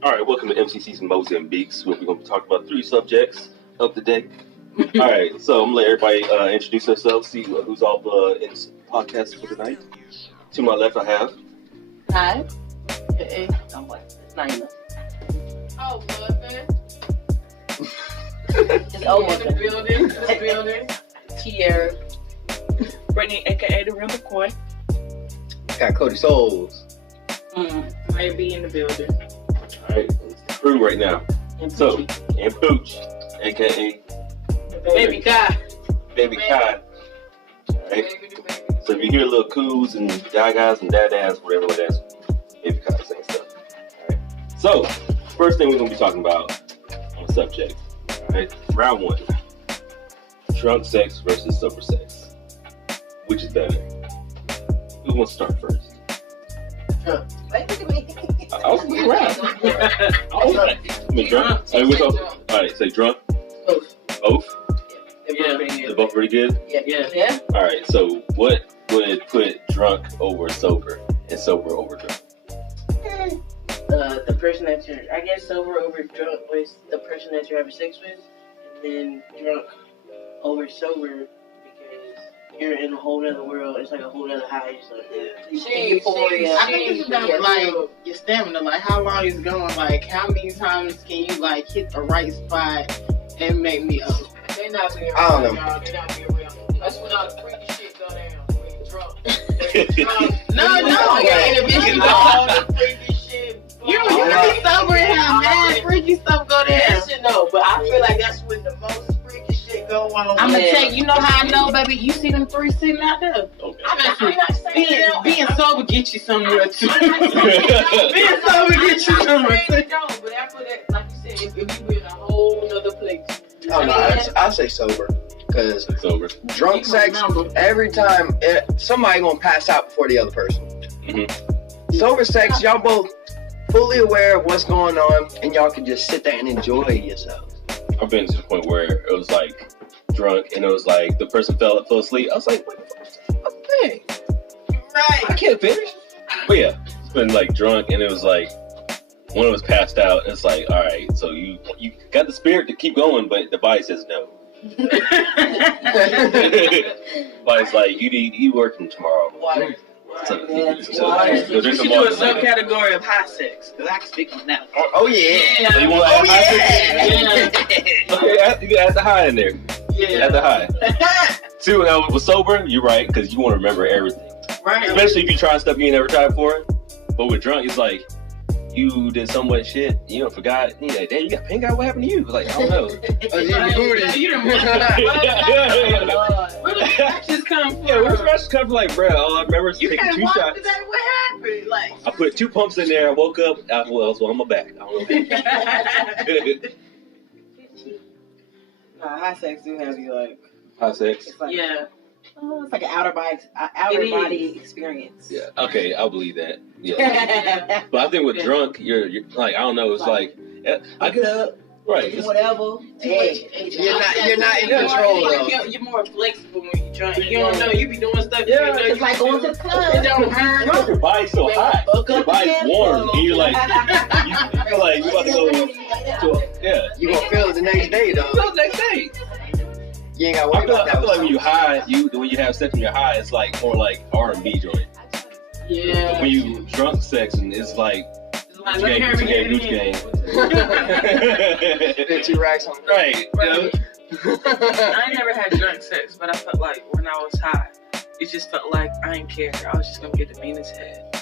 All right, welcome to MCC MOZAMBIQUE, where we're going to be talking about 3 subjects of the day. All right, so I'm going to let everybody introduce themselves, see who's all in this podcast for tonight. To my left, I have... Hi. I'm like, Naima. Oh, blood, man. It's almost in the building. Tierra. Brittany, aka the real McCoy. Got Cody Souls. Might be in the building. All right, it's the crew right now. And Pooch, a.k.a. Baby Kai. Baby Kai. All right, so if you hear little coos and gagas and dad-dads, whatever that's Baby Kai saying stuff. All right, so first thing we're going to be talking about on the subject. All right, round 1. Drunk sex versus sober sex. Which is better? Who wants to start first? I was looking around. I mean, drunk. All right, say drunk. Both. They're both pretty good. Yeah. All right. So, what would put drunk over sober and sober over drunk? The person that I guess sober over drunk was the person that you're having sex with, and then drunk over sober because you're in a whole other world. It's like a whole other high. So euphoria. I think it's about like your stamina, like how long it's going, like how many times can you like hit the right spot and make me up. They not being real, I don't know. y'all. They not being real. That's when all the freaky shit go down. When you drunk. All the freaky shit. You can be sober and have mad freaky stuff go down. Yes and no, but I feel like that's when the most freaky shit go on. I'm gonna tell you, know how I know, baby? You see them 3 sitting out there. Okay. I'm not saying Being sober get you somewhere too. Being sober get you somewhere too. But after that, like you said, if you be in a whole other place. Oh no, I say sober. Because Sober. drunk sex, every time, somebody gonna pass out before the other person. Mm-hmm. Sober sex, y'all both fully aware of what's going on, and y'all can just sit there and enjoy yourselves. I've been to the point where it was like drunk, and it was like the person fell asleep. I was like, what the fuck? Right. I can't finish. But yeah, it's been like drunk, and it was like one of us passed out. It's like, all right, so you got the spirit to keep going, but the body says no. But it's like you working tomorrow. Water. So, Yeah. so Water. there's You some should do a water. subcategory of high sex, because I can speak on that one. Oh yeah. So you want to add okay, you can add the high in there. Add the high. 2, with sober, you're right, because you want to remember everything. Right. Especially if you try stuff you ain't never tried before. But with drunk, it's like you did so much shit, you don't forgot. You like, damn, you got pink eye. What happened to you? Like, I don't know. You done where the scratches come from? Yeah, where the scratches come from? Like, bro, all I remember is You taking can't 2 walk shots. today. What happened? Like, I put 2 pumps in there. I woke up. Well, on my back. I don't know. Nah, high sex do have you like. High sex. It's like, Yeah. it's like an outer body experience. Yeah. Okay, I'll believe that. Yeah. But I think with drunk, you're like, I don't know. It's like I get up, right. do It's, whatever. Hey, You're not in control though. you're more flexible when you're drunk. You don't know. You be doing stuff. Yeah, you know, it's like going to the club. It don't hurt. your body's so hot. Your body's warm, and you're like, you feel like you about to go. Yeah. You gonna feel it the next day though. So next day. You ain't gotta I worry feel, about that. I feel like when you high, when you have sex when you're high, it's like more like R&B joint. Yeah. When you drunk sex, and it's like Like, Gucci gang. Spend 2 racks on Right. You know? I ain't never had drunk sex, but I felt like when I was high, it just felt like I didn't care. I was just gonna get the meanest head.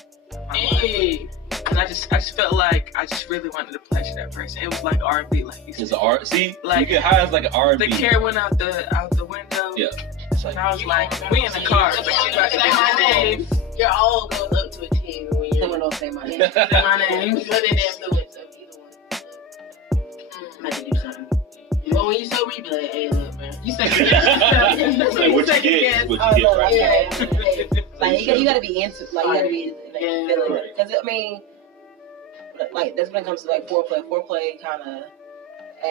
Hey. And I just felt like I just really wanted to pleasure that person. It was like R&B, like you It's said. an R. See, Like, you get high as like an R&B. The care went out the window. Yeah. And I was like, we in the car, but you about to get my name. Your all goes up to a 10 when you're Someone don't say my name. My name. under the influence of either one. I'm about to do something. But when you sober, you be like, hey, look, man. You say Like what you get, is what you get, right? Yeah. Like you gotta be into, like you gotta be like, Yeah. feeling Right. it. Because I mean, like that's when it comes to like foreplay. Foreplay kind of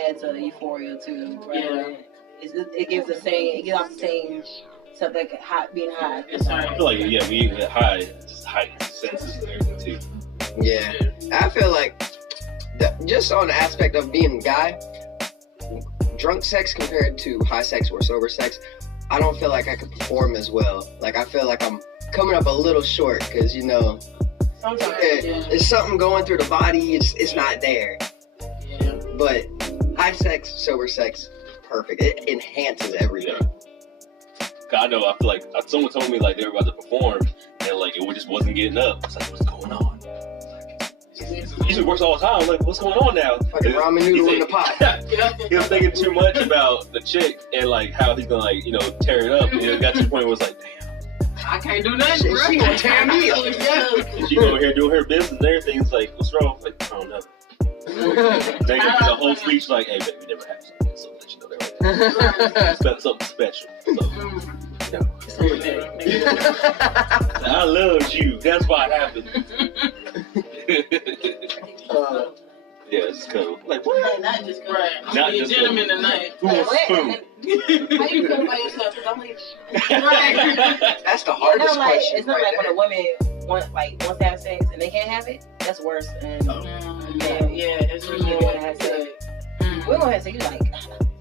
adds a euphoria too. Right? Yeah. It gives the same. It gives off the same stuff like hot, being high. That's I right. feel like, yeah, when you get high, just heightened senses and everything too. Yeah, I feel like just on the aspect of being a guy, drunk sex compared to high sex or sober sex, I don't feel like I could perform as well. Like, I feel like I'm coming up a little short because, you know, there's something going through the body. It's not there. Yeah. But high sex, sober sex, perfect. It enhances everything. I know. I feel like someone told me like they were about to perform and like it just wasn't getting up. I was like, what's going on? He usually works all the time. I'm like, what's going on now? Like a ramen noodle in the pot. He was thinking too much about the chick and like how he's gonna like, you know, tear it up. And it got to the point where it was like, damn, I can't do nothing, bro. She gonna tear me up. and she over here doing her business and everything. It's like, what's wrong? Like, I don't know. They go through the whole speech like, hey, baby, we never had something, so let you know that right. Something special. So, I love you. That's why it happened. Yeah, it's cool. Like, what? Not just Right. Not Not just just gentleman tonight. Who was spoon? How you feel about yourself? Because I'm like, That's the It's hardest not like question. it's not right like there. when a woman wants to have sex and they can't have it. That's worse. And It's really you want to have sex. We're gonna have sex. You like,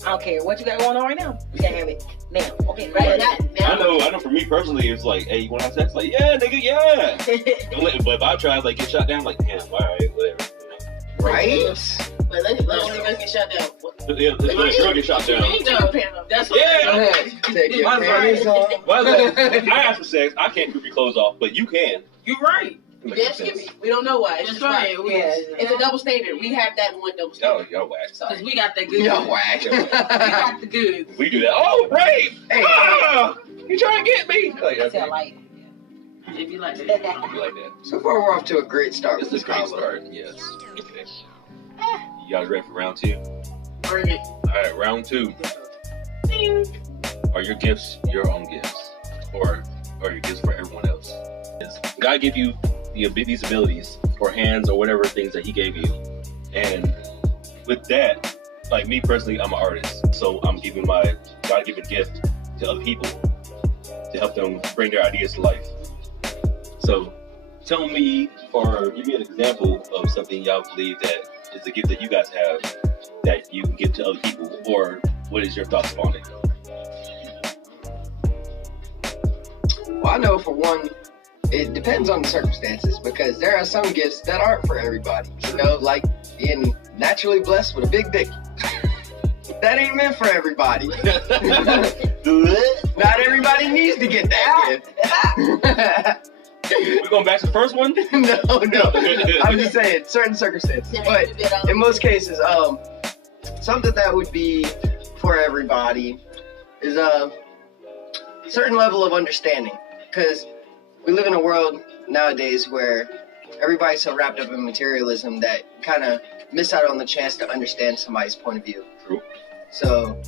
I don't care what you got going on right now. You can't have it now. Okay, right? I know. For me personally, it's like, hey, you want to have sex? Like, yeah, nigga, yeah. But if I try to like get shot down, like, damn, all right, whatever. Right? but let's get shut down. Yeah, let's let a girl get shot down. That's what Yeah. Take your Why panties off. Why is that? I ask for sex. I can't keep your clothes off, but you can. you're right. Yes, we don't know why. It's That's just right. It's a double standard. We have that one double standard. Y'all whack. Because we got that good. Yo, whack. We got the goods. We do that. Oh, rape! Hey. Ah, you trying to get me? Like, I okay. feel like They be like that. Be like that. So far, we're off to a great start This with is this a great combo. start. Yes. Okay. You guys ready for round 2? Bring it. All right, round 2. Are your gifts your own gifts, or are your gifts for everyone else? God gave you these abilities, or hands, or whatever things that He gave you, and with that, like me personally, I'm an artist, so I'm giving my God-given gift to other people to help them bring their ideas to life. So, tell me, or give me an example of something y'all believe that is a gift that you guys have that you can give to other people, or what is your thoughts on it? Well, I know for one, it depends on the circumstances because there are some gifts that aren't for everybody. You know, like being naturally blessed with a big dick. That ain't meant for everybody. Not everybody needs to get that gift. We're going back to the first one? No. I'm just saying, certain circumstances. But in most cases, something that would be for everybody is a certain level of understanding. Because we live in a world nowadays where everybody's so wrapped up in materialism that kind of miss out on the chance to understand somebody's point of view. True. So,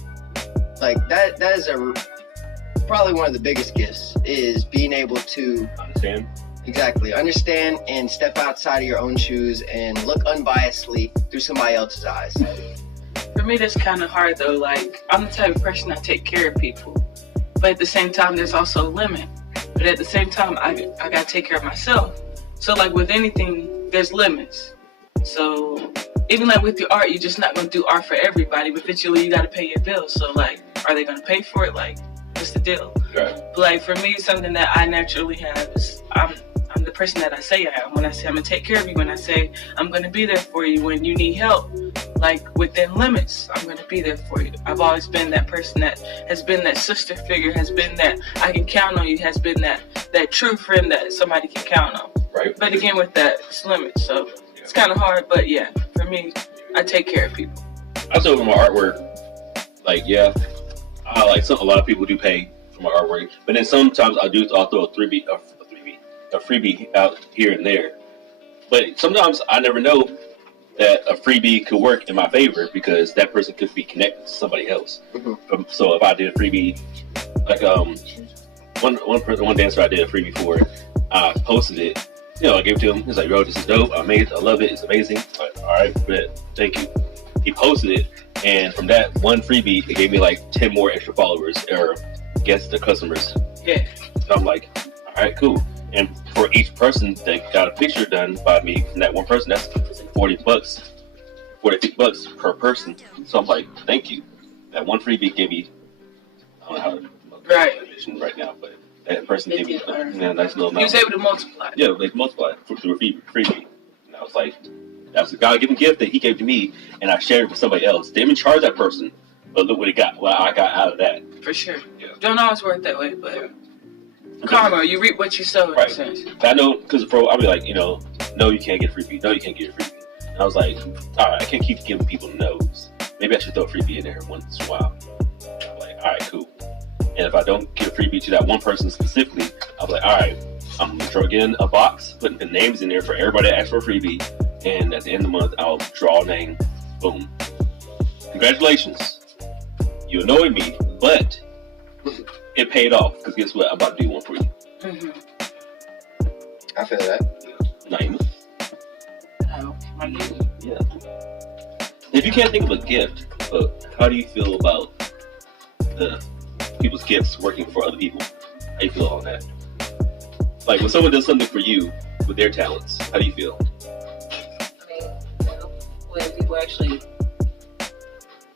like, that is probably one of the biggest gifts, is being able to understand and step outside of your own shoes and look unbiasedly through somebody else's eyes. For me, that's kind of hard though. Like, I'm the type of person that take care of people, but at the same time, there's also a limit. But at the same time, I gotta take care of myself. So like with anything, there's limits. So even like with your art, you're just not gonna do art for everybody. But eventually, you gotta pay your bills. So like, are they gonna pay for it? Like, what's the deal? Right. But like for me, something that I naturally have is I'm the person that I say I am. When I say I'm gonna take care of you, when I say I'm gonna be there for you when you need help, like within limits, I'm gonna be there for you. I've always been that person that has been that sister figure, has been that I can count on you, has been that true friend that somebody can count on. Right. But again, with that, it's limits. So it's kind of hard, but yeah, for me, I take care of people. I still with my artwork, like, yeah, a lot of people do pay for my artwork, but then sometimes I'll throw a freebie out here and there. But sometimes I never know that a freebie could work in my favor because that person could be connected to somebody else. Mm-hmm. So if I did a freebie, like one dancer I did a freebie for, I posted it. You know, I gave it to him. He's like, "Bro, this is dope. I love it. It's amazing." Like, all right, bet. Thank you. He posted it, and from that one freebie, it gave me like 10 more extra followers or guests to customers. Yeah. So I'm like, all right, cool. And for each person that got a picture done by me from that one person, that's $40. $40 per person. So I'm like, thank you. That one freebie gave me, I don't know how to mention right now, but that person gave me a nice little amount. You was able to multiply. Yeah, like multiply through a freebie. And I was like, that was a God-given gift that he gave to me, and I shared it with somebody else. They didn't charge that person, but look what I got out of that. For sure. Yeah. Don't always work that way, but karma, you reap what you sow. In a sense. I know, because I'll be like, no, you can't get a freebie. No, you can't get a freebie. And I was like, all right, I can't keep giving people no's. Maybe I should throw a freebie in there once in a while. I'm like, all right, cool. And if I don't give a freebie to that one person specifically, I'll be like, all right, I'm going to throw in a box, putting the names in there for everybody that asks for a freebie. And at the end of the month, I'll draw a name. Boom. Congratulations. You annoyed me, but it paid off. Because guess what? I'm about to do one for you. Mm-hmm. I feel that. Naima. Oh, my gift. Yeah. If you can't think of a gift, how do you feel about the people's gifts working for other people? How do you feel on that? Like when someone does something for you with their talents, how do you feel? I mean, when people actually,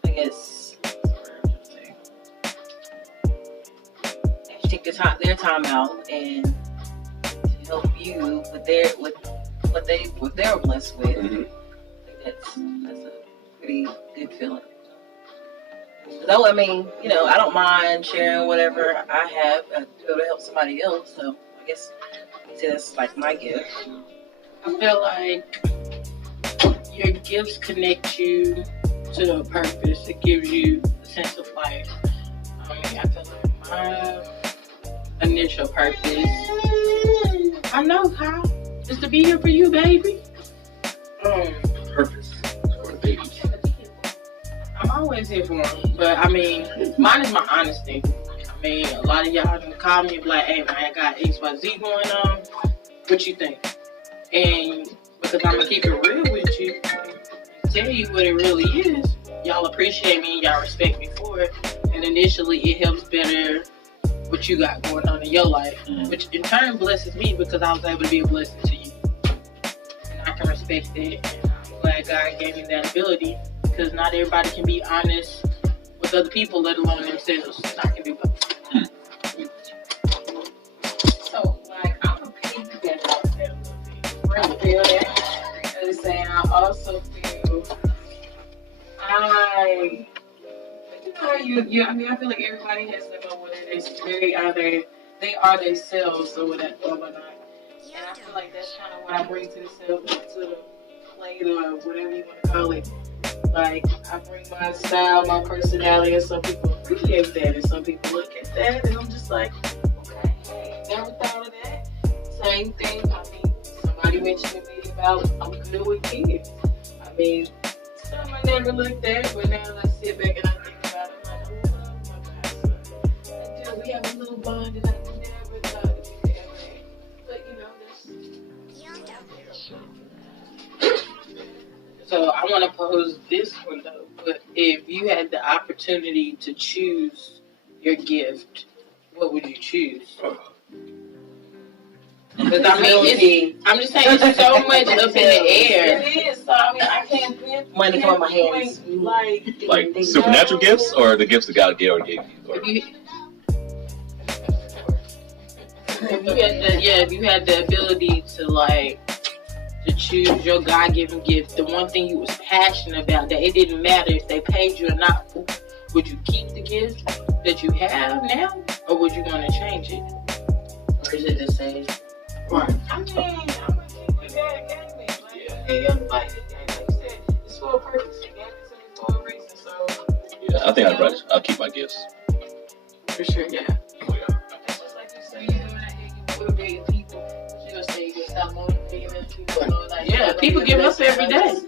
I guess, take their time out and to help you with what they're blessed with. Mm-hmm. I think that's a pretty good feeling. Though, I mean, I don't mind sharing whatever I have to go to help somebody else. So I guess that's like my gift. I feel like your gifts connect you to a purpose. It gives you a sense of life. I mean, I feel like my initial purpose, I know how, is to be here for you, baby. Purpose for the baby. I'm always here for them, but I mean, mine is my honesty. I mean, a lot of y'all can call me and be like, hey man, I got XYZ going on. What you think? And because I'm gonna keep it real with you, tell you what it really is. Y'all appreciate me, y'all respect me for it, and initially it helps better what you got going on in your life, which in turn blesses me because I was able to be a blessing to you. And I can respect that, and I'm glad God gave me that ability because not everybody can be honest with other people, let alone themselves. I can do both. So, like, I'm a piggyback off that a little bit. I feel that. I was saying, I also feel, I mean, I feel like everybody has their own, whether they are themselves or whatnot. And I feel like that's kind of what I bring to the plate or whatever you want to call it. Like, I bring my style, my personality, and some people appreciate that, and some people look at that, and I'm just like, okay, never thought of that. Same thing, I mean, somebody mentioned to me about I'm good with kids. I mean, something I never looked at, but now I sit back and I think about it, I'm like, oh my God, we have a little bond that I never thought we could ever have. But, that's... So I want to pose this one though, but if you had the opportunity to choose your gift, what would you choose? Because I mean, I'm just saying, it's so much up in the air. It is, so I mean, I can't put Money from my hands. Like supernatural gifts or the gifts that God gave you? If you had the ability to choose your God-given gift, the one thing you was passionate about, that it didn't matter if they paid you or not, would you keep the gift that you have now, or would you want to change it? Or is it the same? Right. I mean, I'm gonna keep what God gave me. Like you said, it's for a purpose. He gave it to me for a reason. So Yeah, I think I'll keep my gifts. For sure, yeah. it's just like you said, you motivate people. You gonna say you gonna stop motivating people. Yeah, people give up every day.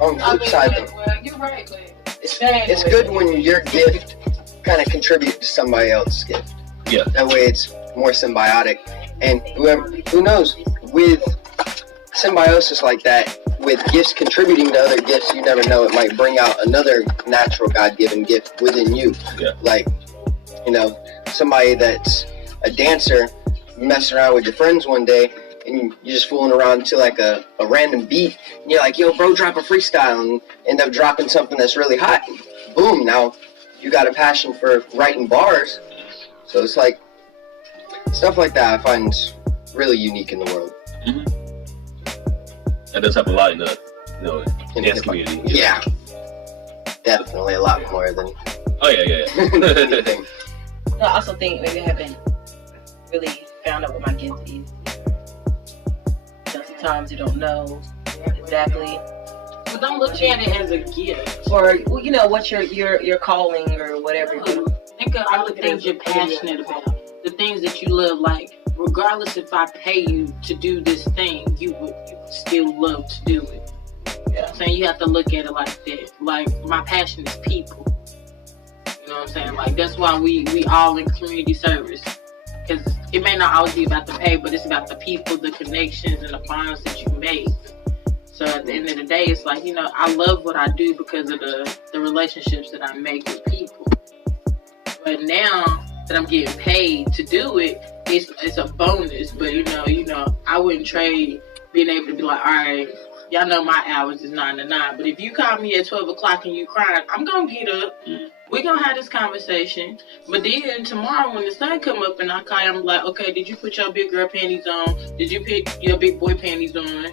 On the flip side, though, well, you're right, but it's good when your gift kind of contributes to somebody else's gift. Yeah. That way it's more symbiotic. And who knows, with symbiosis like that, with gifts contributing to other gifts, you never know, it might bring out another natural God-given gift within you. Yeah. Like, somebody that's a dancer, you mess around with your friends one day, and you're just fooling around to like a random beat, and you're like, yo, bro, drop a freestyle, and end up dropping something that's really hot. Boom, now you got a passion for writing bars. So it's like, stuff like that I find really unique in the world. That does happen a lot in the dance community. Yeah. Definitely a lot more than anything. I also think maybe I haven't really found out what my gift is. Sometimes you don't know exactly. But don't look at it as a gift. Or, you know, what your calling or whatever. Think of all the things you're passionate about. The things that you love. Like, regardless if I pay you to do this thing, you would still love to do it. Yeah. So you have to look at it like that. Like, my passion is people. You know what I'm saying? Like, that's why we all in community service. Because it may not always be about the pay, but it's about the people, the connections, and the bonds that you make. So at the end of the day, it's like, you know, I love what I do because of the relationships that I make with people. But now that I'm getting paid to do it, it's a bonus. But you know, I wouldn't trade being able to be like, all right, y'all know my hours is 9 to 9. But if you call me at 12 o'clock and you crying, I'm gonna get up. We're gonna have this conversation. But then tomorrow when the sun come up and I call you, I'm like, okay, did you put your big girl panties on? Did you put your big boy panties on?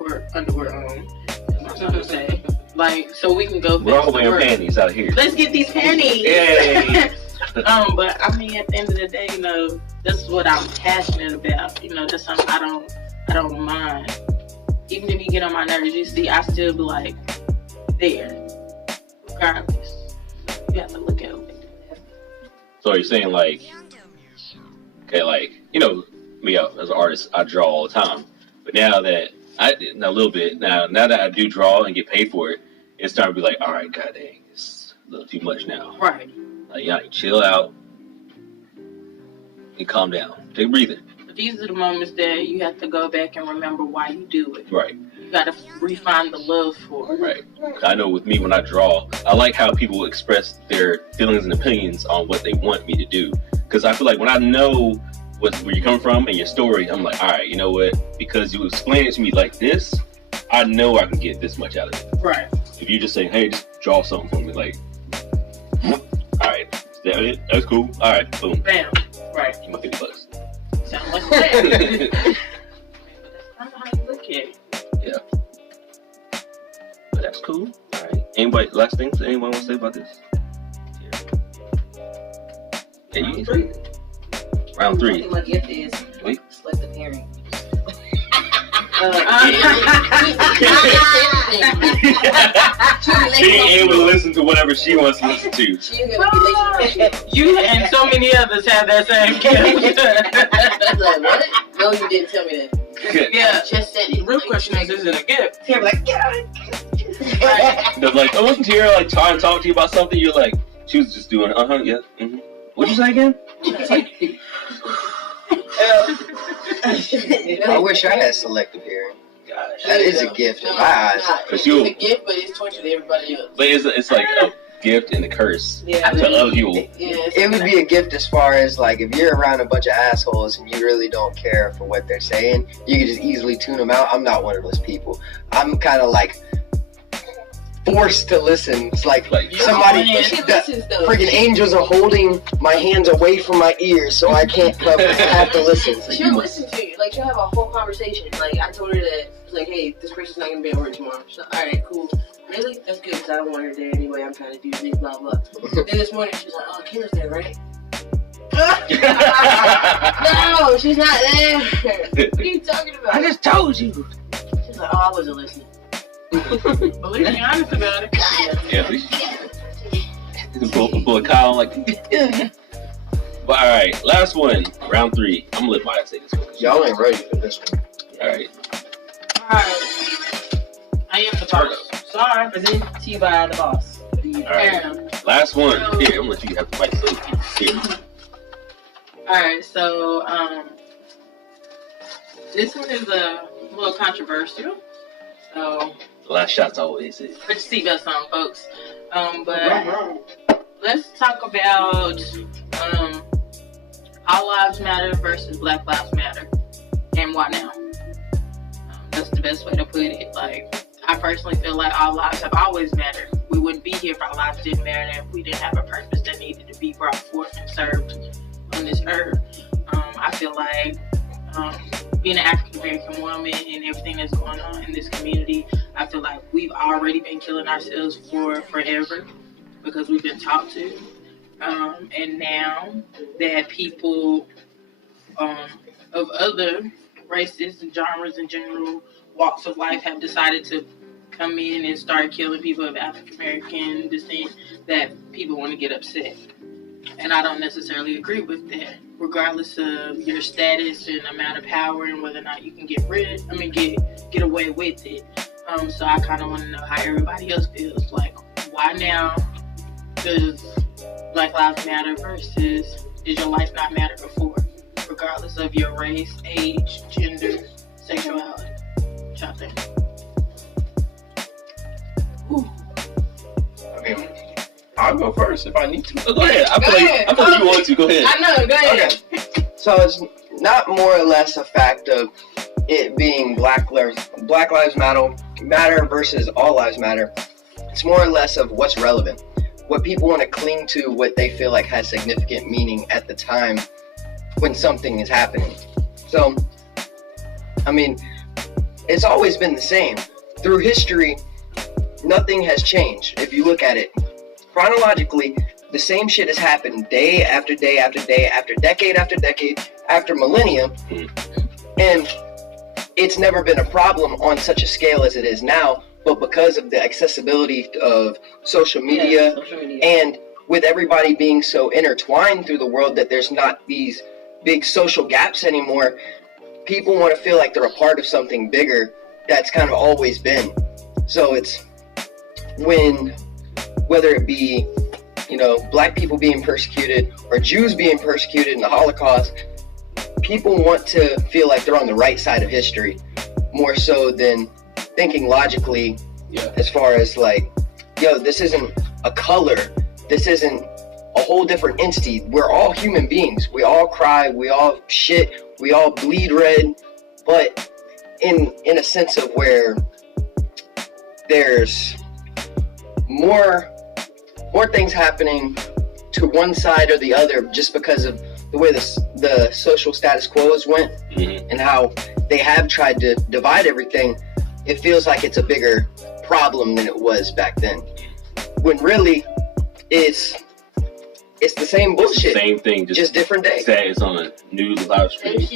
Or underwear on? That's what I'm saying. Like, so we can go. We're all wearing panties out here. Let's get these panties. Yay. But I mean, at the end of the day, you know, that's what I'm passionate about. You know, that's something I don't mind. Even if you get on my nerves, you see, I still be like, there, regardless. You have to look at it. So are you saying like, okay, like, you know, me as an artist, I draw all the time, but now that now that I do draw and get paid for it, it's starting to be like, all right, god dang, it's a little too much now. Right. Like, you gotta chill out and calm down, take a breather. But these are the moments that you have to go back and remember why you do it. Right. You gotta refine the love for it. Right. I know with me, when I draw, I like how people express their feelings and opinions on what they want me to do. Because I feel like when I know where you're coming from and your story, I'm like, all right, you know what? Because you explain it to me like this, I know I can get this much out of it. Right. If you just say, hey, just draw something for me, like, all right, is that it? That's cool. All right, boom. Bam. Right. Give my $50. Sound like that. But that's kind of how you look at it. Yeah. But that's cool. All right. Anybody, last things anyone want to say about this? Yeah, you can. Round 3. I think my gift is Wait. selective hearing. Being able to listen to whatever she wants to listen to. You and so many others have that same gift. Like, what? No, you didn't tell me that. Yeah. Just said it. The real question is it a gift? They're like, yeah. They're like, I wasn't here like trying to talk to you about something. You're like, she was just doing, yeah, mm-hmm. What'd you say again? I wish I had selective hearing. Gosh. That is a gift in my eyes. It's a gift, but it's torture to everybody else. But it's like a gift and a curse Yeah. to other people. It would be a gift as far as like if you're around a bunch of assholes and you really don't care for what they're saying, you can just easily tune them out. I'm not one of those people. I'm kind of like forced to listen. It's like somebody, freaking angels are holding my hands away from my ears so I can't cover. I have to listen. She'll listen to you. Like, she'll have a whole conversation. Like, I told her that, like, hey, this person's not going to be at work tomorrow. She's like, all right, cool. Really? That's good, because I don't want her there anyway. I'm trying to do this, blah, blah. Then this morning, she's like, oh, Kayla's there, right? No, she's not there. What are you talking about? I just told you. She's like, oh, I wasn't listening. Believe me, honest about it. Yeah, at least pull a Kyle like. But all right, last one, round 3. I'm gonna let Maya say this one. Y'all ain't ready for this one. All right. Alright. I am the boss. Sorry. Present to you by the boss. All right. Last one. Here, I'm gonna let you have the mic. Here. Alright, so this one is a little controversial. So The last shot's always it. put your seatbelts on, folks. But let's talk about All Lives Matter versus Black Lives Matter, and why now? the best way to put it. Like, I personally feel like our lives have always mattered. We wouldn't be here if our lives didn't matter, if we didn't have a purpose that needed to be brought forth and served on this earth. I feel like being an African American woman and everything that's going on in this community, I feel like we've already been killing ourselves for forever because we've been taught to. And now that people of other races and genres in general, walks of life have decided to come in and start killing people of African American descent, that people want to get upset. And I don't necessarily agree with that, regardless of your status and amount of power and whether or not you can get away with it. So I kind of want to know how everybody else feels. Like, why now does Black Lives Matter versus did your life not matter before? Regardless of your race, age, gender, sexuality. What y'all think? Okay, I'll go first if I need to. Go ahead. I feel like you want to. Go ahead. I know. Go ahead. Okay. So it's not more or less a fact of it being Black Lives Matter versus All Lives Matter. It's more or less of what's relevant, what people want to cling to, what they feel like has significant meaning at the time when something is happening. So, I mean, it's always been the same. Through history, nothing has changed. If you look at it chronologically, the same shit has happened day after day after day after decade after millennia, and it's never been a problem on such a scale as it is now. But because of the accessibility of social media, and with everybody being so intertwined through the world that there's not these big social gaps anymore, people want to feel like they're a part of something bigger that's kind of always been. So it's whether it be, Black people being persecuted or Jews being persecuted in the Holocaust, people want to feel like they're on the right side of history more so than thinking logically, as far as like, this isn't a color, this isn't a whole different entity. We're all human beings. We all cry, we all shit, we all bleed red, but in a sense of where there's more things happening to one side or the other just because of the way the social status quo has went, and how they have tried to divide everything. It feels like it's a bigger problem than it was back then, when really it's the same bullshit. Same thing, just different day. It's on a news live stream.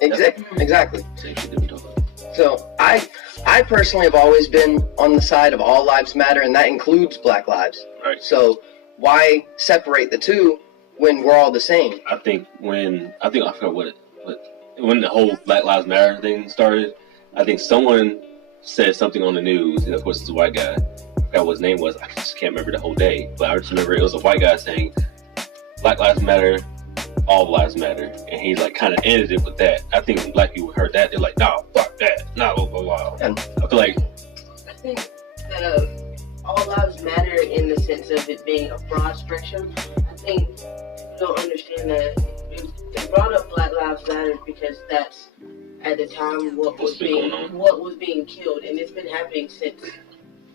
Exactly. Same shit different time. So I personally have always been on the side of all lives matter, and that includes Black lives. Right. So why separate the two when we're all the same? I forgot when the whole Black Lives Matter thing started. I think someone said something on the news, and of course it's a white guy. I forgot what his name was. I just can't remember the whole day, but I just remember it was a white guy saying, "Black Lives Matter, all lives matter," and he like kind of ended it with that. I think when Black people heard that, they're like, "Nah, fuck that, nah, blah blah blah." And I feel like I think all lives matter in the sense of it being a broad spectrum. I think people don't understand that they brought up Black Lives Matter because that's at the time what was being killed, and it's been happening since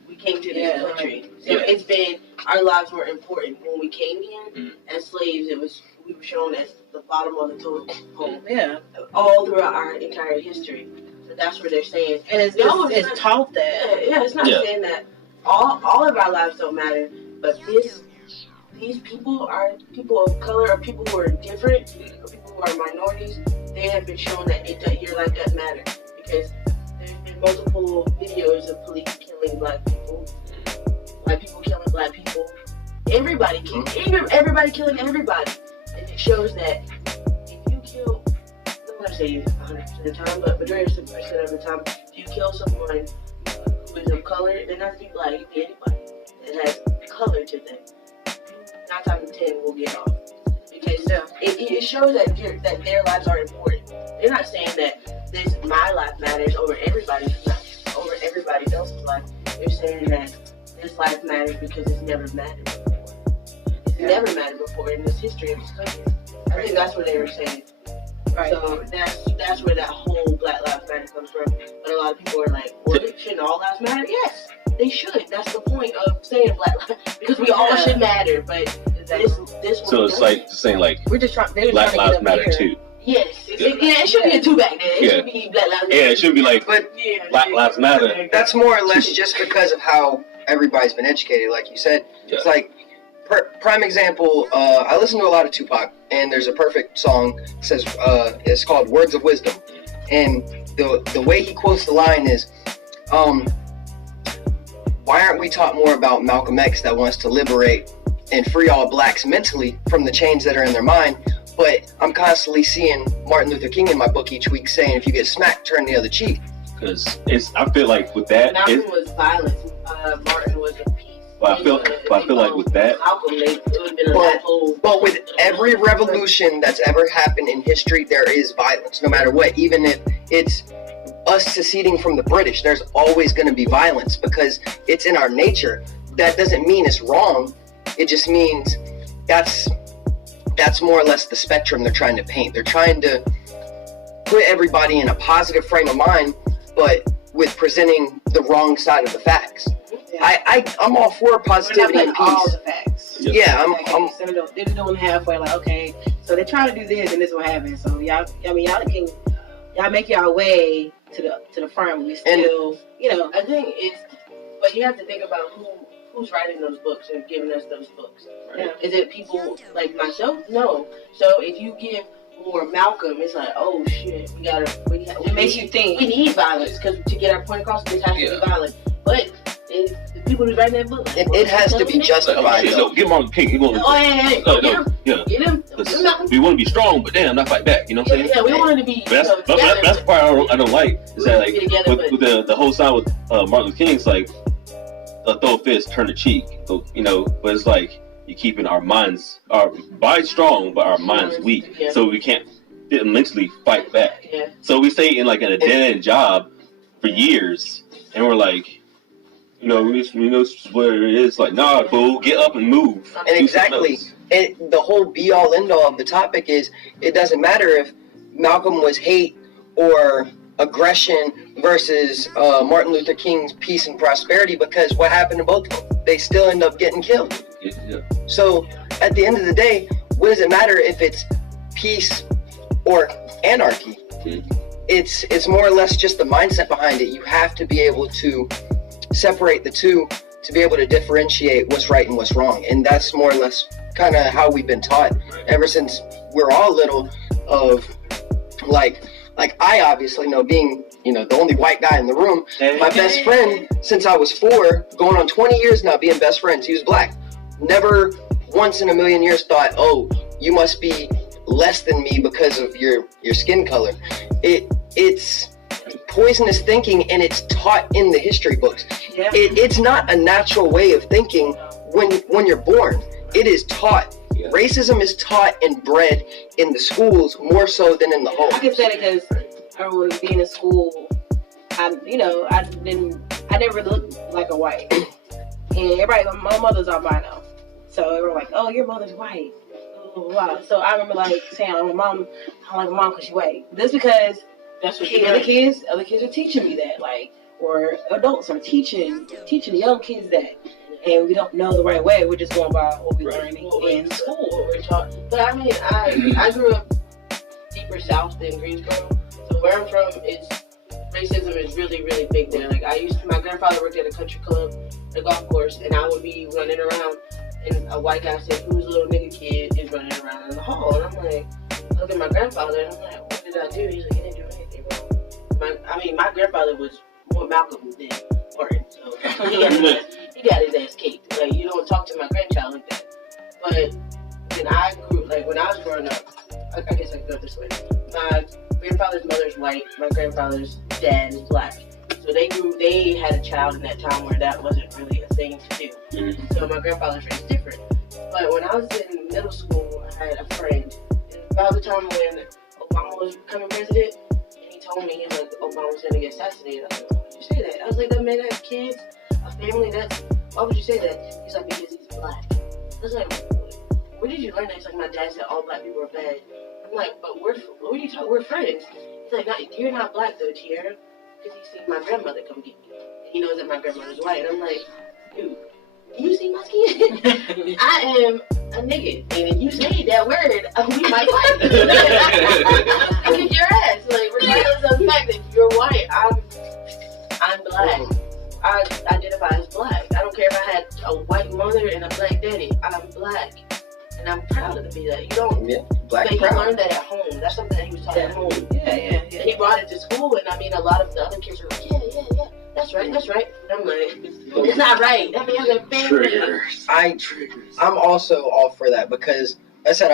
we came to this country. So it's been, our lives were important when we came here as slaves. We were shown as the bottom of the totem pole. Yeah. All throughout our entire history. So that's what they're saying. And it's taught that. Yeah, it's not saying that all of our lives don't matter, but these people are people of color, or people who are different, or people who are minorities. They have been shown that your life doesn't matter, because there's been multiple videos of police killing black people killing black people, everybody killing everybody, and it shows that if you kill, I'm not gonna say 100% of the time, but majority of the time, if you kill someone who is of color, they're not to be black, it can be anybody that has color to them. 9 times out of 10 will get off. Because it shows that their lives are important. They're not saying that my life matters over everybody else's life. They're saying that this life matters because it's never mattered before. It's never mattered before in this history of this country. I think that's what they were saying. Right. So that's where that whole Black Lives Matter comes from. But a lot of people are like, well, shouldn't all lives matter? Yes, they should. That's the point of saying Black Lives, because we all should matter. But this one. So it's like just saying like we're just trying. Black Lives Matter too. Yes, it should be a two back there. It should be Black Lives Matter. Yeah, it should be like Black Lives Matter. That's more or less just because of how everybody's been educated, like you said. Yeah. It's like, prime example, I listen to a lot of Tupac, and there's a perfect song, says, it's called Words of Wisdom. And the way he quotes the line is, why aren't we taught more about Malcolm X that wants to liberate and free all blacks mentally from the chains that are in their mind? But I'm constantly seeing Martin Luther King in my book each week saying, if you get smacked, turn the other cheek. Because I feel like with that, Malcolm was violence. Martin was a peace. But I feel like with that, Malcolm, it would have been a whole. But with every revolution that's ever happened in history, there is violence, no matter what. Even if it's us seceding from the British, there's always going to be violence because it's in our nature. That doesn't mean it's wrong. It just means that's more or less the spectrum they're trying to paint. They're trying to put everybody in a positive frame of mind, but with presenting the wrong side of the facts. Yeah. I'm all for positivity and peace. All the facts. Yeah, they're doing halfway. Like, okay, so they're trying to do this, and this will happen. So y'all make y'all way to the front. We still, I think it's. But you have to think about who's writing those books and giving us those books. Right. Is it people like myself? No. So if you give more Malcolm, it's like, oh shit, it makes you think we need violence because to get our point across, this has to be violent. But the people who's writing that book, it has to be justified. Get Martin King. Get him. We want to be strong, but damn, not fight back. You know what I'm saying? Yeah, we wanted to be. That's the part I don't like. Is that like with the whole side with Martin Luther King, it's like throw a fist, turn the cheek. But it's like you're keeping our bodies strong, but our minds weak, so we can't mentally fight back. Yeah. So we stay in like a dead end job for years, and we're like, we know where it is. Like, nah, fool, get up and move. And exactly, the whole be all end all of the topic is it doesn't matter if Malcolm was hate or aggression versus Martin Luther King's peace and prosperity, because what happened to both of them? They still end up getting killed. Yeah. So at the end of the day, what does it matter if it's peace or anarchy? Mm-hmm. It's more or less just the mindset behind it. You have to be able to separate the two to be able to differentiate what's right and what's wrong. And that's more or less kind of how we've been taught ever since we're all little. Of like I obviously know, being the only white guy in the room, my best friend since I was 4, going on 20 years now being best friends, he was black. Never once in a million years thought, oh, you must be less than me because of your skin color. It's poisonous thinking, and it's taught in the history books. Yeah. It's not a natural way of thinking when you're born. It is taught. Yeah. Racism is taught and bred in the schools more so than in the home. I can say it because I remember being in school. I never looked like a white, and everybody, my mother's albino, so they were like, "Oh, your mother's white." Wow. So I remember like saying, "Oh, my mom, I like my mom because she's white." This because that's what other kids are teaching me that, like, or adults are teaching young kids that. And we don't know the right way. We're just going by what we're learning in school, what we're taught. But I mean, I grew up deeper south than Greensboro. So where I'm from, racism is really, really big there. Like my grandfather worked at a country club, a golf course, and I would be running around, and a white guy said, "Whose little nigga kid is running around in the hall?" And I'm like, I look at my grandfather, and I'm like, "What did I do?" He's like, "You didn't do anything wrong." My grandfather was more Malcolm than Martin, so he got his ass kicked. Like, you don't talk to my grandchild like that. But when I was growing up, I guess I can go this way. My grandfather's mother's white, my grandfather's dad is black. So they had a child in that time where that wasn't really a thing to do. Mm-hmm. So my grandfather's raised different. But when I was in middle school, I had a friend. And about the time when Obama was becoming president, and he told me, he was like, Obama was going to get assassinated. I was like, why would you say that? I was like, that man has kids, a family, why would you say that? He's like, because he's black. I was like, where did you learn that? He's like, my dad said all black people are bad. I'm I'm like, but what are you talking? We're friends. He's like, no, you're not black though, Tierra, because he's seen my grandmother come get me. And he knows that my grandmother's white. And I'm like, dude, you see my skin? I am a nigga. And if you say that word, we might fight. I kick your ass. Like, regardless of the fact that you're white, I'm black. I identify as black. I don't care if I had a white mother and a black daddy. I'm black. And I'm proud to be that. You don't. Yeah, black But proud. he learned that at home. That's something that he was taught at home. Yeah. And he brought it to school, and I mean, a lot of the other kids were like, yeah. That's right. And I'm like, it's not right. That means they're family. I'm also all for that because I said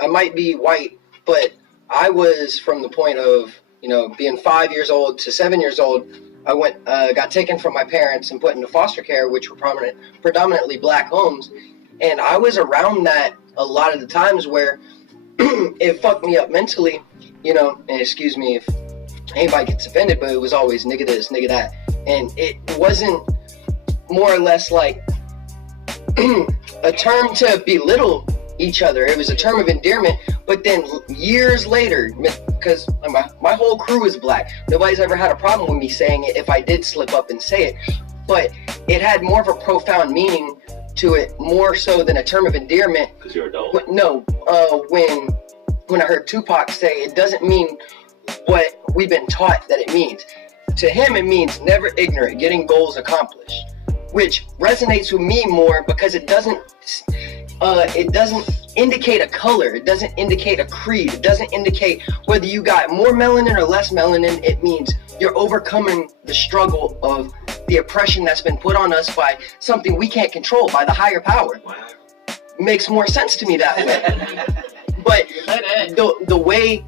I might be white, but I was from the point of, you know, being 5 years old to 7 years old. I got taken from my parents and put into foster care, which were predominantly black homes. And I was around that a lot of the times where it fucked me up mentally, you know, and excuse me if anybody gets offended, but it was always nigga this, nigga that. And it wasn't more or less like a term to belittle each other. It was a term of endearment. But then years later, because my whole crew is black, nobody's ever had a problem with me saying it if I did slip up and say it. But it had more of a profound meaning to it, more so than a term of endearment. Because you're adult. No, when I heard Tupac say it doesn't mean what we've been taught that it means. To him, it means never ignorant, getting goals accomplished, which resonates with me more because it doesn't indicate a color, it doesn't indicate a creed, it doesn't indicate whether you got more melanin or less melanin. It means you're overcoming the struggle of the oppression that's been put on us by something we can't control, by the higher power. Wow. Makes more sense to me that way. But the way,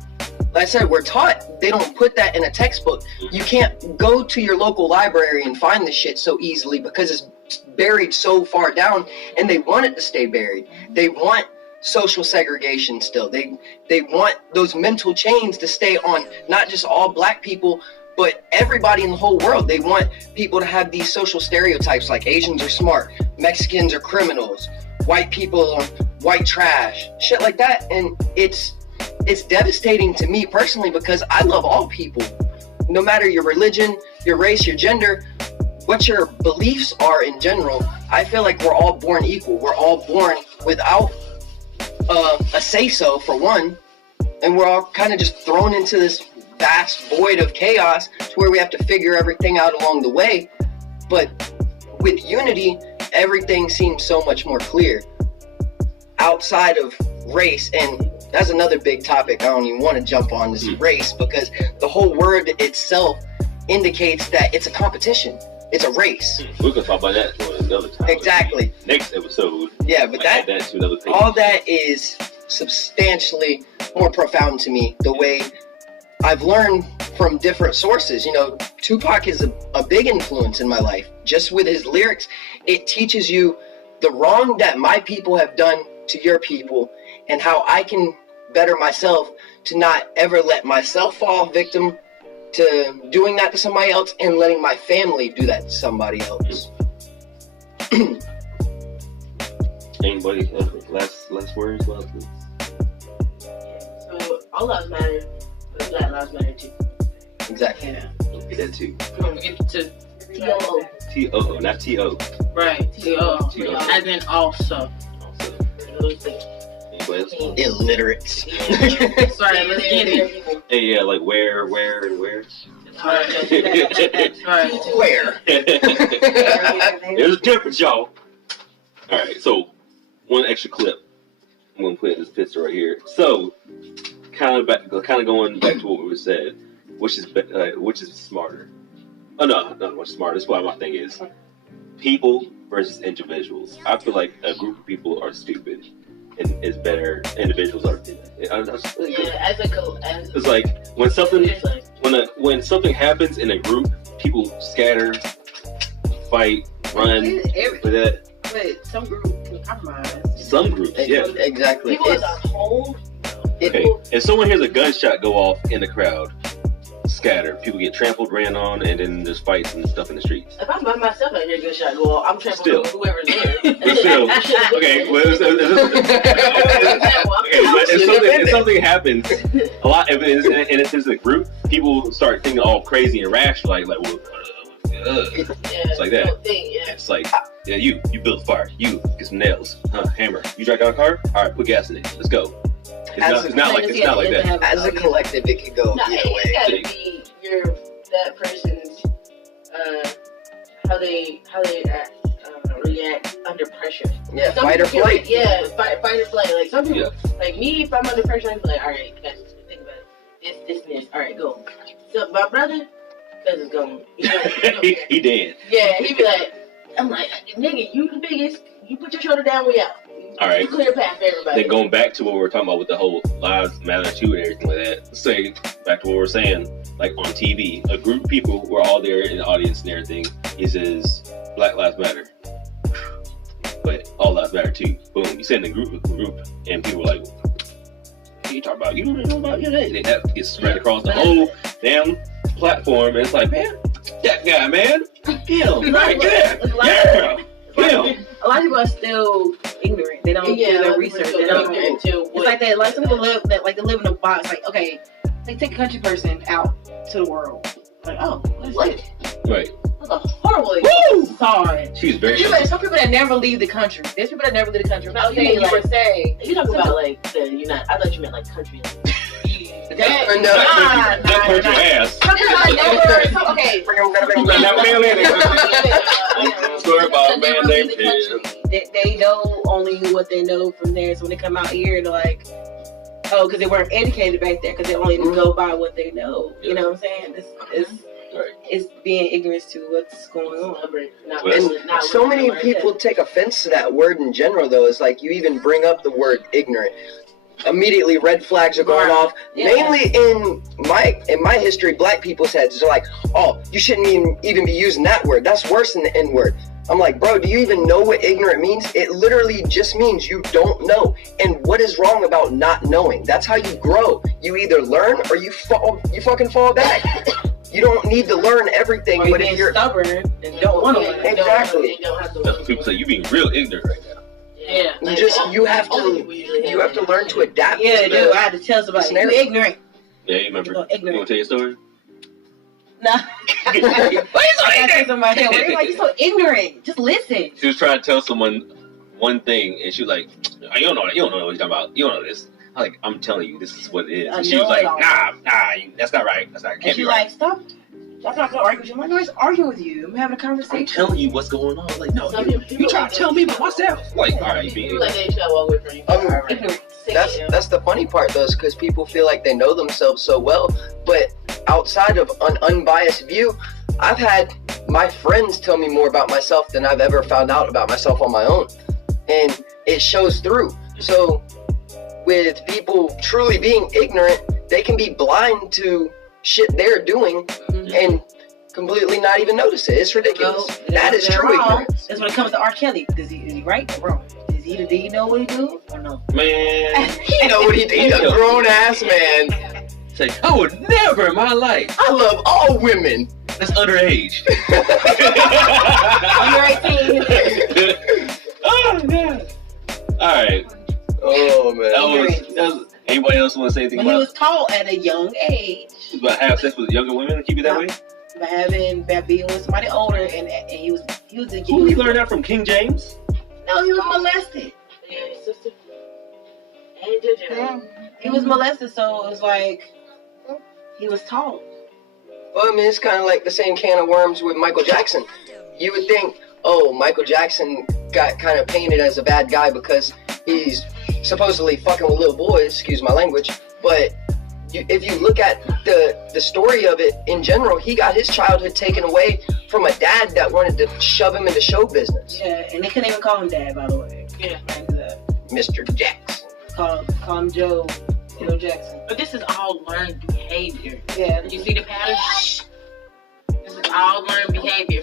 like I said, we're taught, they don't put that in a textbook. You can't go to your local library and find the shit so easily because it's buried so far down, and they want it to stay buried. They want social segregation still. They want those mental chains to stay on not just all black people, but everybody in the whole world. They want people to have these social stereotypes like Asians are smart, Mexicans are criminals, white people are white trash, shit like that. And it's devastating to me personally because I love all people, no matter your religion, your race, your gender, what your beliefs are in general. I feel like we're all born equal. We're all born without a say-so, for one, and we're all kind of just thrown into this vast void of chaos to where we have to figure everything out along the way. But with unity, everything seems so much more clear outside of race. And that's another big topic I don't even want to jump on, this race, because the whole word itself indicates that it's a competition. It's a race. We're gonna talk about that on another time. Exactly. Next episode. Yeah, but that to another page. all that is substantially more profound to me. The way I've learned from different sources. You know, Tupac is a big influence in my life. Just with his lyrics, it teaches you the wrong that my people have done to your people and how I can better myself to not ever let myself fall victim to doing that to somebody else and letting my family do that to somebody else. Anybody last words? So all lives matter, but Black lives matter too. Exactly. Yeah. Don't get that too. Don't forget to T-O-O. T-O-O, not T-O. right. T-O. T-O. As in also. Also, Those things. anybody else? Illiterates. Sorry, let's get it. Hey, yeah, like where, and where. Right. Where? There's a difference, y'all. Alright, so one extra clip. I'm gonna put in this picture right here. So, kind of going back to what we said, which is smarter? Oh no, not much smarter. That's what my thing is. People versus individuals. I feel like a group of people are stupid, and is better. Individuals are. It's like when something happens in a group, people scatter, fight, run. But some groups can compromise. Some groups, yeah. Exactly. People as a whole. Okay, if someone hears a gunshot go off in the crowd, scatter. People get trampled, ran on, and then there's fights and stuff in the streets. If I'm by myself and I hear a gunshot go off, I'm trampling Still. on whoever's there. But still, okay. Well, For example, I'm okay, but if something happens, a lot, and it's in a group, people start thinking all crazy and rash, like well, it's like that. It's like, yeah, you build a fire, you get some nails, hammer. You drive down a car, all right, put gas in it, let's go. It's not like that. As a collective, it could go either way. It's gotta be that person's how they react under pressure. Yeah, some fight or people flight. fight or flight. Like some people, like me, if I'm under pressure, I'm like, all right, guys, think about it. This, and this. All right, go. So my brother, cause it's going. He dead. Yeah, he be like, I'm like, nigga, you the biggest. You put your shoulder down, we out. All right. You clear the path for everybody. Then going back to what we were talking about with the whole lives matter too and everything like that. Let's say back to what we were saying, like on TV, a group of people were all there in the audience and everything. He says, Black Lives Matter, but all lives matter too. Boom. You sit in a group, and people are like, what are you talking about? You don't know about your day. And that gets spread across the whole damn platform, and it's like, man, that guy, man, him, right there, yeah. A lot of people are still ignorant. They don't do their research. They don't. It's like that. Like some people live that, like they live in a box. Like, okay, like take a country person out to the world. Like, oh, what's this? Right. That's a horrible. Woo! Sorry. She's very. Some people that never leave the country. There's people that never leave the country. I'm not saying you like, were saying. You talking about like the I thought you meant like country. That country ass. Some people that never. Okay. Story about a man named Ted. They know only what they know from there. So when they come out here, they're like, oh, because they weren't educated back there, because they only go by what they know. You know what I'm saying? It's being ignorant to what's going on. And so many people take offense to that word in general, though. It's like you even bring up the word ignorant. Immediately red flags are going off. Yeah. Mainly in my history, black people's heads are like, oh, you shouldn't even be using that word. That's worse than the N word. I'm like, bro, do you even know what ignorant means? It literally just means you don't know. And what is wrong about not knowing? That's how you grow. You either learn or you fucking fall back. You don't need to learn everything. Or but if you're stubborn and don't want to learn. Exactly. That's what people say. You being real ignorant right now. Yeah. You have to learn to adapt. Yeah, dude. I had to tell somebody. You're ignorant. Yeah, you remember. You want to tell your story? Nah. Why you so ignorant? Why you so ignorant? Just listen. She was trying to tell someone one thing, and she was like, oh, you don't know that. You don't know what you're talking about. You don't know this. I'm like, I'm telling you, this is what it is. And she was like, nah, that's not right. That's not. Can't be right. Like, stop. I'm not gonna argue with you. I'm not going to argue with you. I'm having a conversation. I'm telling you what's going on. Like, no, you trying to tell me about myself. Like, all right, you being ignorant. Like they try to walk away from you. That's the funny part, though, is because people feel like they know themselves so well. But outside of an unbiased view, I've had my friends tell me more about myself than I've ever found out about myself on my own, and it shows through. So, with people truly being ignorant, they can be blind to shit they're doing and completely not even notice it. It's ridiculous. That is true ignorance. That's when it comes to R. Kelly. Is he right or wrong? Did he know what he do or no? Man, he know what he do. He's a grown ass man. Say, I would never in my life. I love all women. That's underage. Under 18. Oh god. All right. Oh man. That was anybody else want to say anything but about? He was taught at a young age. About have sex with younger women and keep it that way? By being with somebody older, and he was a Who he learned that from? King James? No, he was molested. Yeah, his sister. And JoJo. Yeah. He was molested, so it was like he was taught. Well, I mean, it's kind of like the same can of worms with Michael Jackson. You would think, oh, Michael Jackson got kind of painted as a bad guy because he's supposedly fucking with little boys, excuse my language, but if you look at the story of it in general, he got his childhood taken away from a dad that wanted to shove him into show business. Yeah, and they couldn't even call him dad, by the way. Yeah. Mr. Jackson. Call him Joe Jackson. But this is all learned behavior. Yeah. You see the pattern? This is all learned behavior.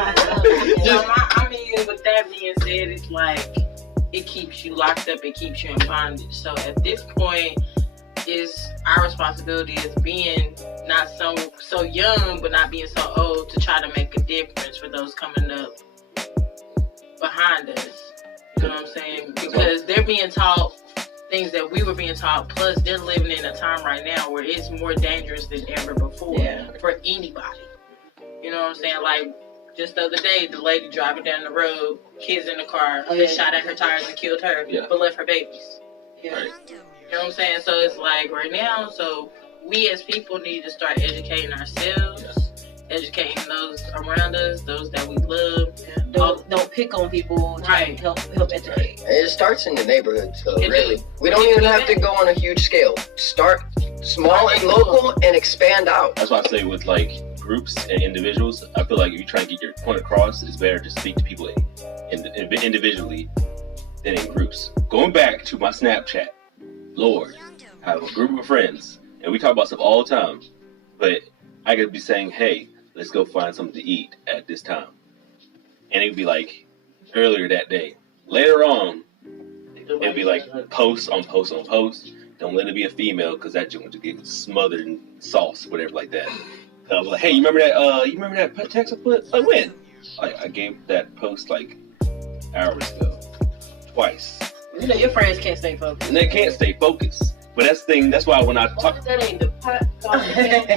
I mean, with that being said, it's like it keeps you locked up, it keeps you in bondage. So at this point, our responsibility is being not so young, but not being so old to try to make a difference for those coming up behind us. You know what I'm saying? Because they're being taught things that we were being taught, plus they're living in a time right now where it's more dangerous than ever before for anybody. You know what I'm saying? Like, just the other day, the lady driving down the road, kids in the car, they shot at her tires and killed her, but left her babies. Right. You know what I'm saying? So it's like right now, so we as people need to start educating ourselves, educating those around us, those that we love. Don't pick on people. Right. Help educate. It starts in the neighborhood, so It really, do. we don't even have to go on a huge scale. Start small and local and expand out. That's why I say with like groups and individuals, I feel like if you try to get your point across, it's better to speak to people individually than in groups. Going back to my Snapchat, Lord, I have a group of friends, and we talk about stuff all the time, but I could be saying, hey, let's go find something to eat at this time. And it'd be like earlier that day. Later on, it'd be like post on post on post. Don't let it be a female, because that joint would get smothered in sauce, whatever like that. So I was like, hey, you remember that text I put? Like, when? Like, I gave that post like hours ago. Twice. You know your friends can't stay focused. And they can't stay focused. But that's the thing, that's why when I talk... That ain't the pot. Oh, look at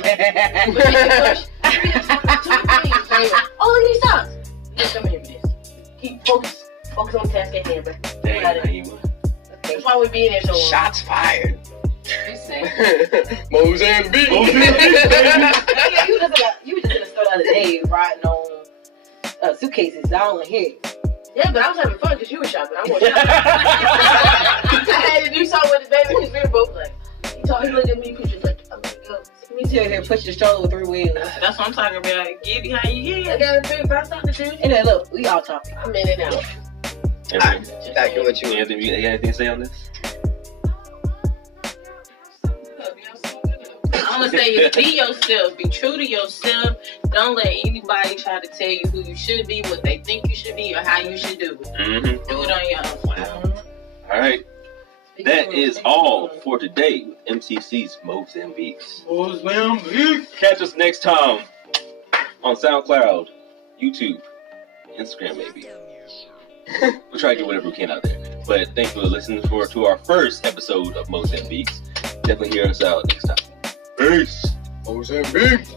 these socks. Just come here with this. Keep focus on the task at hand, bro. Dang, Naima. That's why we be in there so long. Shots fired. Mozambique. Mozambique. You were just in the store the other day riding on suitcases. I don't hear it. Yeah, but I was having fun because you were shopping. I wasn't shopping. I had to do something with the baby because we were both like, he looked at me, pictures like, I'm gonna go. Me too. Here, push the stroller with 3 wheels. That's what I'm talking about. Get it how you I get. got a big box something to do. And then look, we all talking. I'm in and out. Back to what you Anthony, you got anything to say on this? I'm gonna say, be yourself. Be true to yourself. Don't let anybody try to tell you who you should be, what they think you should be, or how you should do it. Mm-hmm. Do it on your own. Wow. All right. That is all for today with MCC's Mozambique. Catch us next time on SoundCloud, YouTube, Instagram, maybe. We'll try to get whatever we can out there. But thanks for listening to our first episode of Mozambique. Definitely hear us out next time. Peace. Mozambique.